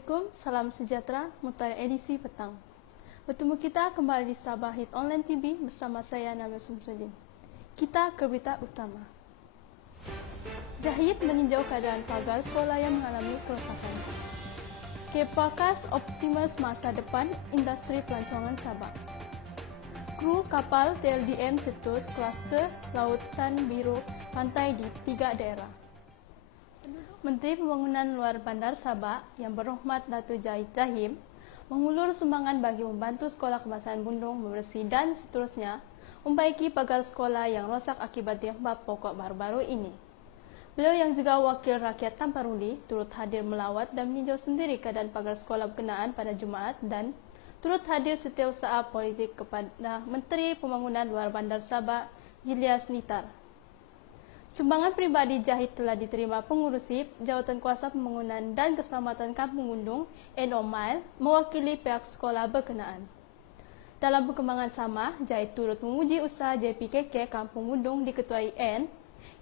Assalamualaikum, salam sejahtera, Mutar edisi petang. Bertemu kita kembali di Sabah Hit Online TV bersama saya Namil Samsudin. Kita ke berita utama. Jahit meninjau keadaan pagar sekolah yang mengalami kerusakan. Kepakas optimis masa depan industri pelancongan Sabah. Kru kapal TLDM cetus kluster Lautan Biru pantai di 3 daerah. Menteri Pembangunan Luar Bandar Sabah yang berhormat Datuk Zahid Jahim mengulur sumbangan bagi membantu Sekolah Kebangsaan Bundung membersih dan seterusnya membaiki pagar sekolah yang rosak akibat dampak pokok baru-baru ini. Beliau yang juga wakil rakyat Tamparuli turut hadir melawat dan meninjau sendiri keadaan pagar sekolah berkenaan pada Jumaat dan turut hadir setiausaha politik kepada Menteri Pembangunan Luar Bandar Sabah Julius Nitar. Sumbangan pribadi Zahid telah diterima pengurusi Jawatan Kuasa Pembangunan dan Keselamatan Kampung Bundung (NOMAIL) mewakili pihak sekolah berkenaan. Dalam perkembangan sama, Zahid turut memuji usaha JPKK Kampung Bundung diketuai N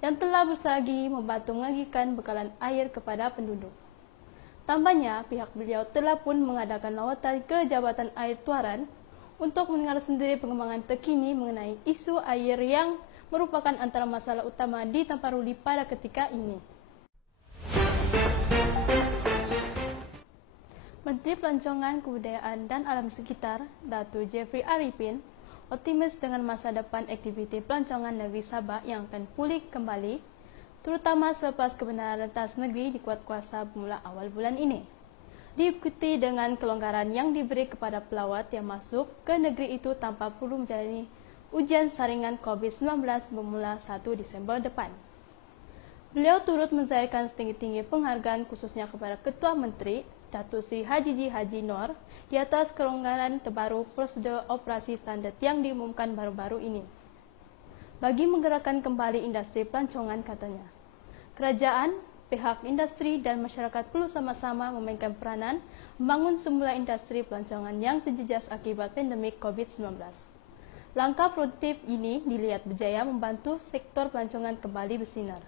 yang telah berusaha membantu mengagikan bekalan air kepada penduduk. Tambahnya, pihak beliau telah pun mengadakan lawatan ke Jabatan Air Tuaran untuk mendengar sendiri perkembangan terkini mengenai isu air yang merupakan antara masalah utama di Tamparuli pada ketika ini. Menteri Pelancongan, Kebudayaan dan Alam Sekitar, Datuk Jeffrey Arifin, optimis dengan masa depan aktiviti pelancongan negeri Sabah yang akan pulih kembali, terutama selepas kebenaran rentas negeri dikuat kuasa bermula awal bulan ini. Diikuti dengan kelonggaran yang diberi kepada pelawat yang masuk ke negeri itu tanpa perlu menjalani ujian saringan COVID-19 bermula 1 Disember depan. Beliau turut mencairkan setinggi-tinggi penghargaan khususnya kepada Ketua Menteri, Datuk Seri Haji Noor, di atas kelonggaran terbaru prosedur operasi standar yang diumumkan baru-baru ini. Bagi menggerakkan kembali industri pelancongan, katanya, kerajaan, pihak industri dan masyarakat perlu sama-sama memainkan peranan membangun semula industri pelancongan yang terjejas akibat pandemik COVID-19. Langkah produktif ini dilihat berjaya membantu sektor pelancongan kembali bersinar.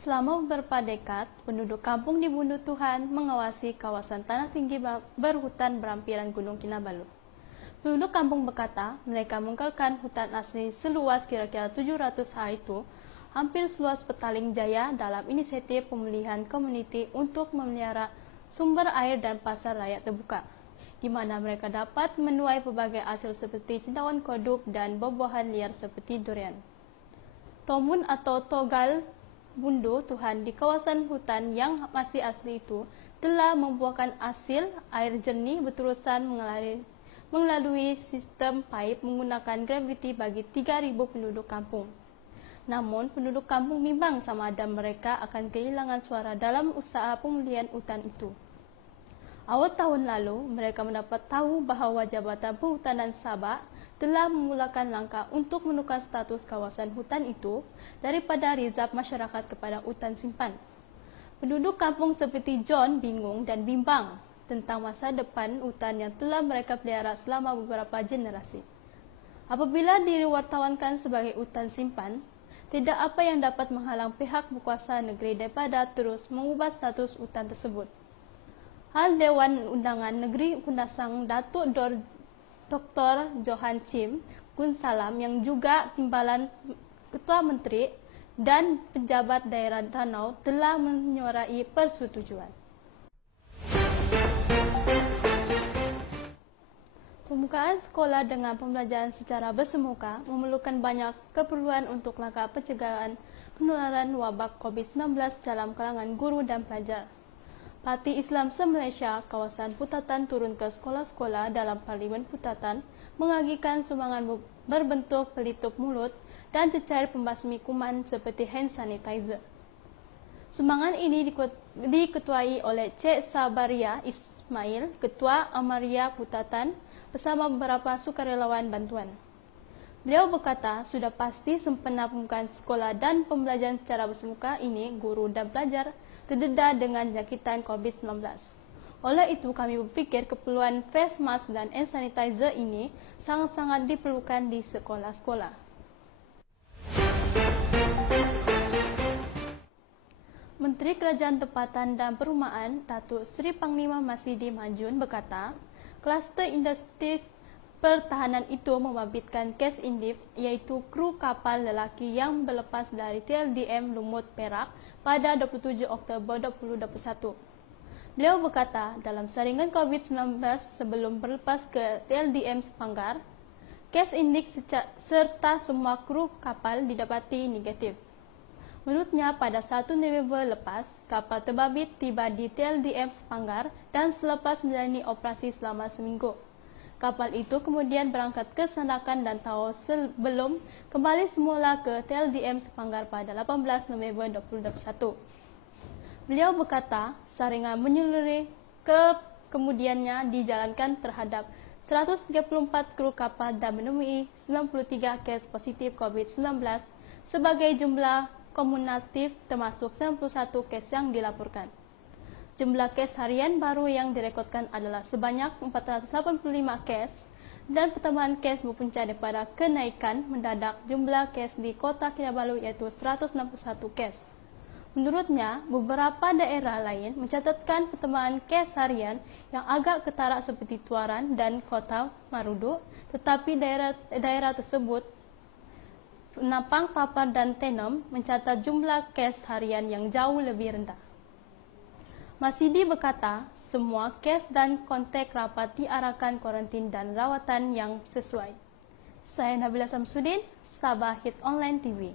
Selama beberapa dekad, penduduk kampung di Bundu Tuhan mengawasi kawasan tanah tinggi berhutan berampiran Gunung Kinabalu. Penduduk kampung berkata mereka mengkekalkan hutan asli seluas kira-kira 700 ha itu hampir seluas Petaling Jaya dalam inisiatif pemulihan komuniti untuk memelihara sumber air dan pasar rakyat terbuka, di mana mereka dapat menuai pelbagai hasil seperti cendawan kodok dan buah-buahan liar seperti durian. Tomun atau Togal Bundu Tuhan di kawasan hutan yang masih asli itu telah membuahkan hasil air jernih berterusan melalui sistem pipe menggunakan graviti bagi 3.000 penduduk kampung. Namun, penduduk kampung bimbang sama ada mereka akan kehilangan suara dalam usaha pemulihan hutan itu. Awal tahun lalu, mereka mendapat tahu bahawa Jabatan Perhutanan Sabah telah memulakan langkah untuk menukar status kawasan hutan itu daripada reserve masyarakat kepada hutan simpan. Penduduk kampung seperti John bingung dan bimbang tentang masa depan hutan yang telah mereka pelihara selama beberapa generasi. Apabila diwartawankan sebagai hutan simpan, tidak apa yang dapat menghalang pihak berkuasa negeri daripada terus mengubah status hutan tersebut. Hal Dewan Undangan Negeri Kundasang Datuk Dr. Johan Chim Gun Salam yang juga timbalan Ketua Menteri dan pejabat daerah Danau telah menyuarai persetujuan. Pembukaan sekolah dengan pembelajaran secara bersemuka memerlukan banyak keperluan untuk langkah pencegahan penularan wabak COVID-19 dalam kalangan guru dan pelajar. Parti Islam Se-Malaysia kawasan Putatan turun ke sekolah-sekolah dalam Parlimen Putatan mengagikan sumbangan berbentuk pelitup mulut dan cecair pembasmi kuman seperti hand sanitizer. Sumbangan ini diketuai oleh Cik Sabaria Ismail, Ketua Amaria Putatan, bersama beberapa sukarelawan bantuan. Beliau berkata sudah pasti sempena pembukaan sekolah dan pembelajaran secara bersemuka ini, guru dan pelajar terdedah dengan jangkitan COVID-19. Oleh itu, kami berfikir keperluan face mask dan hand sanitizer ini sangat-sangat diperlukan di sekolah-sekolah. Menteri Kerajaan Tempatan dan Perumahan Datuk Seri Panglima Masidi Majun berkata, kluster industri pertahanan itu membabitkan kes indif iaitu kru kapal lelaki yang berlepas dari TLDM Lumut Perak pada 27 Oktober 2021. Beliau berkata dalam saringan COVID-19 sebelum berlepas ke TLDM Sepanggar, kes indif serta semua kru kapal didapati negatif. Menurutnya, pada 1 November lepas, kapal terbabit tiba di TLDM Sepanggar dan selepas menjalani operasi selama seminggu. Kapal itu kemudian berangkat ke Sandakan dan Tauau sebelum kembali semula ke TLDM Sepanggar pada 18 November 2021. Beliau berkata, saringan menyeluruh kemudiannya dijalankan terhadap 134 kru kapal dan menemui 93 kes positif COVID-19 sebagai jumlah kumulatif termasuk 91 kes yang dilaporkan. Jumlah kes harian baru yang direkodkan adalah sebanyak 485 kes dan pertambahan kes berpunca daripada kenaikan mendadak jumlah kes di Kota Kinabalu iaitu 161 kes. Menurutnya, beberapa daerah lain mencatatkan pertambahan kes harian yang agak ketara seperti Tuaran dan Kota Marudu, tetapi daerah tersebut Napang, Papar dan Tenom mencatat jumlah kes harian yang jauh lebih rendah. Masidi berkata, semua kes dan kontak rapat diarahkan kuarantin dan rawatan yang sesuai. Saya Nabila Samsudin, Sabah Hit Online TV.